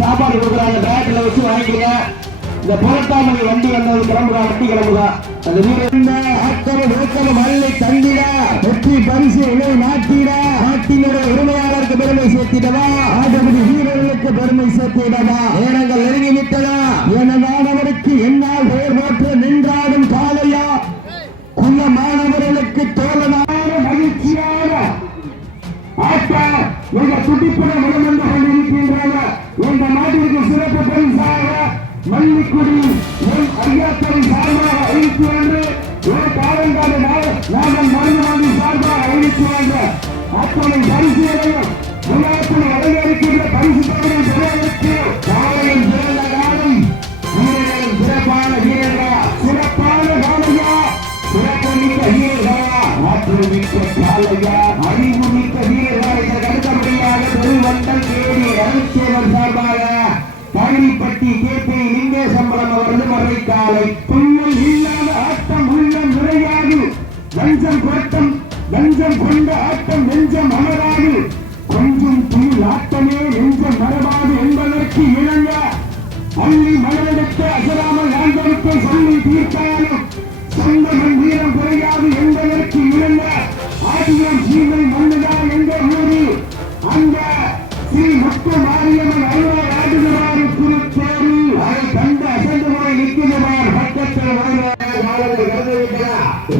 சாப்பாடு கொடுக்குறாங்க பேட்ல வச்சு வாங்கிக்கங்க. இந்த புறத்தாமணி வண்டி வந்தது கிளம்புதா வண்டி கிளம்புதா அந்த வீடு மல்லை தந்திட வெற்றி பரிசு இலை நாட்டிட நாட்டினுடைய உரிமையாளருக்கு பெருமை சேர்த்திடவா ஆட்டபடி வீரர்களுக்கு பெருமை சேர்த்திடவா நேரங்கள் நெருங்கிவிட்டதா எனதானவருக்கு என்னால் பெயர் போற்று நின்றாடும் காலையா குள்ள மாணவர்களுக்கு தோழனான மகிழ்ச்சியான ஆட்டா எங்க துடிப்புடன் விளம்பந்து கொண்டிருக்கின்றன. இந்த நாட்டிற்கு சிறப்பு பரிசாக மல்லிக்குடி ஐயாத்துறை சார்பாக அறிவித்து வந்து காலங்கால நாங்கள் மருந்துவாண்டி சார்பாக அறிவித்து வந்த அத்தனை பரிசுகளையும் உலகத்தில் வரையறுக்கின்ற பரிசு தொகையை பெறுவதற்கு காலையில் சிறந்த காலம் வீரர்களின் சிறப்பான வீரர்களா சிறப்பான காலையா சிறப்புமிக்க வீரர்களா ஆற்றல் மிக்க காலையா அறிவு மிக்க வீரர்களா இதற்கு அடுத்தபடியாக பெருவந்தல் தேடி ரவிச்சேவர் சார்பாக பழனிப்பட்டி கேபி லிங்கேசம்பரம் அவரது மறைக்காலை துள்ளல் இல்லாத ஆட்டம் உள்ளம் நிறையாது லஞ்சம் கொண்ட ஆட்டம் நெஞ்சம் அமராது கொஞ்சம் தூள் ஆட்டமே நெஞ்சம் மரபாது என்பதற்கு இணங்க அள்ளி மலரெடுத்து அசராமல் ஆண்டவத்தை சொல்லி தீர்த்தாலும் சொந்தமன் வீரம் குறையாது என்பதற்கு இணங்க ஆதியம் சீமை மண்ணுதா என்ற ஊரில் அந்த ஸ்ரீ முத்து மாரியம்மன் அருளை ஆடுகிறாரு திருச்சேரி அதை கண்டு அசந்து போய் நிற்கிறவார் பக்கத்தில்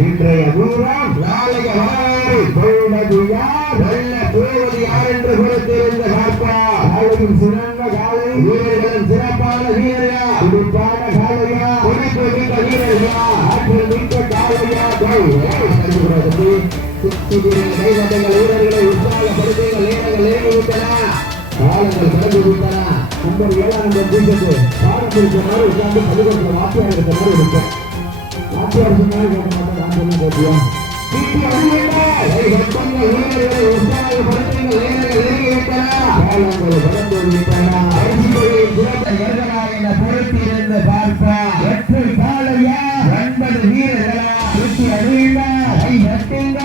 இன்றைய வீரம் நாளைய வாழை சொல்வது யார் வெள்ள போவது யார் என்று குறித்திருந்த காப்பா காலையும் சிறந்த காலை வீரர்களின் சிறப்பான வீரர்களா துடிப்பான காலையா உனக்கு மிக்க வீரர்களா ஆற்றல் மிக்க காலையா கைவட்டங்கள் வீரர்களை உற்சாகப்படுத்துங்கள் நேரங்கள் நேரிவிட்டன காலங்கள் கடந்து விட்டன. நம்பர் 7 நம்பர் தீர்த்து பாடம் பிடிச்ச மாதிரி உட்கார்ந்து பள்ளிக்கூடத்தில் வாத்தியார் எடுத்த மாதிரி இருக்கும். வாத்தியார் சொன்னாலும் கேட்க மாட்டேன், நான் சொல்லி கேட்பியோம். வீரர்களை உற்சாகப்படுத்துங்கள் நேரங்கள் நேரிவிட்டன காலங்கள் கடந்து விட்டன. பொறுத்திருந்து பார்ப்பா வெற்றி காலையா 9 வீரர்களா வெற்றி அறிவிந்தா கை நட்டுங்க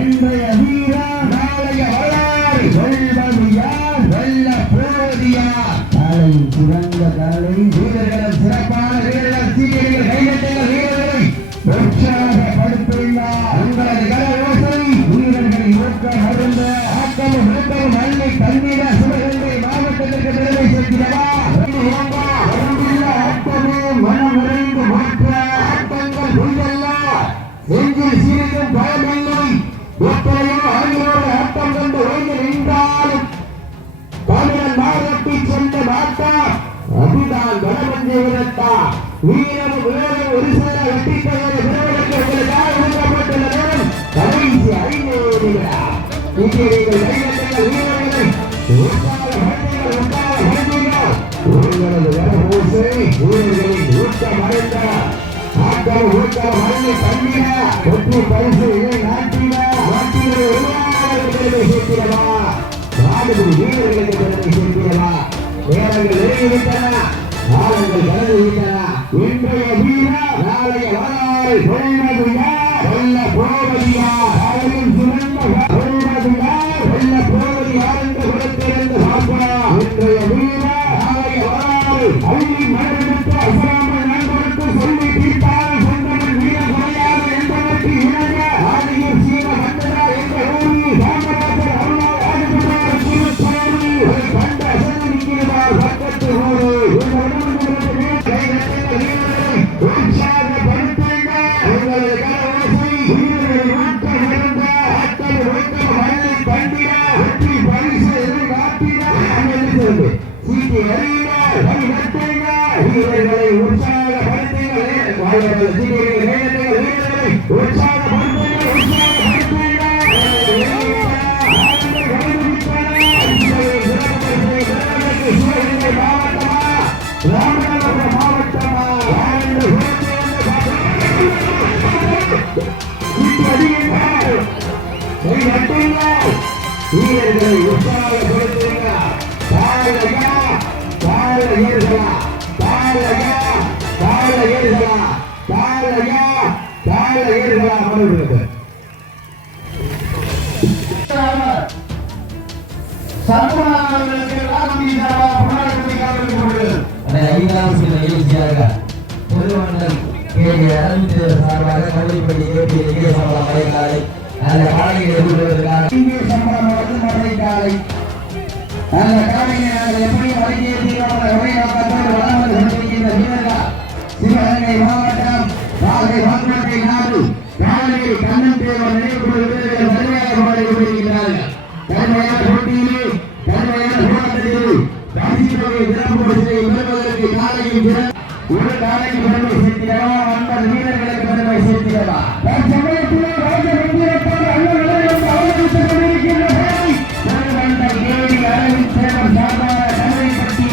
இன்றைய வீரா நாளைய வளாரி வெல்வது யார் வெல்ல போவது யார் காலையின் சிறந்த காலை வீரர்களும் சிறப்பான வீரர்கள் சீரியர்கள் கைநட்டுங்கள் வீரர்களை உற்சாகப்படுத்துகிறார் உங்களது கரயோசை வீரர்களின் ஊக்கம் அருந்த ஆக்கமும் ஊக்கமும் அள்ளி தந்திட சிவகங்கை மாவட்டத்திற்கு பெருமை சேர்க்கிறவா ஆட்டமே மனம் நிறைந்து மாற்ற ஆட்டங்கள் புரியல்ல நெஞ்சில் சீரிடும் பயமில்லை எத்தனையோ ஆகியோர் ஆட்டம் கண்டு ஓய்ந்து நின்றாலும் தமிழன் மாறட்டி சென்ற மாட்டா அதுதான் வடமஞ்சை விரட்டா வீரமும் விரோதம் ஒரு சில வெட்டித்தவரை விரோதத்தை உங்களுக்காக ஒதுக்கப்பட்டுள்ள நேரம் கடைசி 5 நிமிடங்களா இங்கே நீங்கள் கைகட்டுங்கள் வீரர்களை உங்களது வரபோசை வீரர்களின் ஊக்கம் அடைந்த ஆட்டம் ஊக்கம் அடைந்து தந்திட வெற்றி பரிசு இதை நாட்டிட நாட்டினுடைய உருவாளர்களுக்கு பெருமை சேர்க்கிறவா நாடுபடி வீரர்களுக்கு பெருமை சேர்க்கிறவா நேரங்கள் நெருங்கிவிட்டன ஆளுங்கள் கலந்து விட்டன. இன்றைய வீரர் நாளைய வரலாறு சொல்வது யார்? சொல்ல போவது யார்? காலையில் சிறந்த சொல்வது யார்? சொல்ல போவது யார் என்று கொடுத்திருந்து பார்க்கலாம். இன்றைய வீரர் நாளைய வரலாறு அள்ளி மலரெடுத்து அசராமல் நண்பருக்கு சொல்லி தீர்த்தால் சொந்தமன் வீர குறையாது என்பதற்கு இணங்க ஆதியில் சீன மன்னரா என்ற ஊரில் காமராஜர் அருணாள் ராஜகுமார் சீனத்தோடு ஒரு கண்ட அசந்து நிற்கிறார் பக்கத்து ஊரு. இந்த உடம்புகளுக்கு கை கட்டிய வீரர்களை உற்சாகப்படுத்துங்க. உங்களது கரவோசை வீரர்களை ஊக்கம் இருந்த ஆட்கள் ஒழுக்கம் மழை கண்டிட வெற்றி பரிசு எதிர்பார்த்திட அங்கிருந்து சீட்டி அறியுங்கள் வழிநடத்துங்க. வீரர்களை உற்சாகப்படுத்துங்கள். வாழ்வர்கள் சீக்கிரம் வீரர்களை உற்சாகப்படுத்துங்க. உற்சாகப்படுத்துங்க. சிவகங்கை மாவட்டமா ராமநாதபுரம் மாவட்டமா வீரர்களை உற்சாகப்படுத்துங்க. தாழகா தாழ ஏறுகளா தாழகா தாழ ஏறுகளா தாழகா தாழ ஏறுகளா மறுபடியும் ஐந்தாம் சில நிகழ்ச்சியாக பொதுமண்டல் கேள்வி அரவிந்தர் சார்பாக கல்விப்பள்ளி ஏபிஏ சம்பளம் மறைக்காலை அந்த காலையை எதிர்கொள்வதற்காக காலை அந்த காலையை நாங்கள் எப்படி வழங்கிய ஒரே நோக்கத்தோடு வளம் வந்து கொண்டிருக்கின்ற வீரர்கள் சிவகங்கை மாவட்டம் நாகை வாக்குறுதி நாடு காலையில் கண்ணன் தேவர் நினைவுக்குழு வீரர்கள் வலிமையாக பாடி கொண்டிருக்கிறார்கள். கடுமையான போட்டியிலே கடுமையான போராட்டத்தில் ராஜீவரை விரும்புவதை பெறுவதற்கு காலையில் ஒரு காலைக்கு பெருமை சேர்க்கிறவா 50 வீரர்களுக்கு பெருமை சேர்க்கிறவா தற்சமயத்திலே ராஜமந்திரத்தால் அண்ணன் அவலம்பித்துக் கொண்டிருக்கின்றனர். கேள்வி அரவிந்த் சேலம் சார்பாக கல்வி பற்றி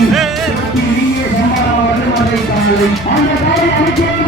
நீங்க சம்பளம் வருவதை காலை அந்த காலை அமைச்சர்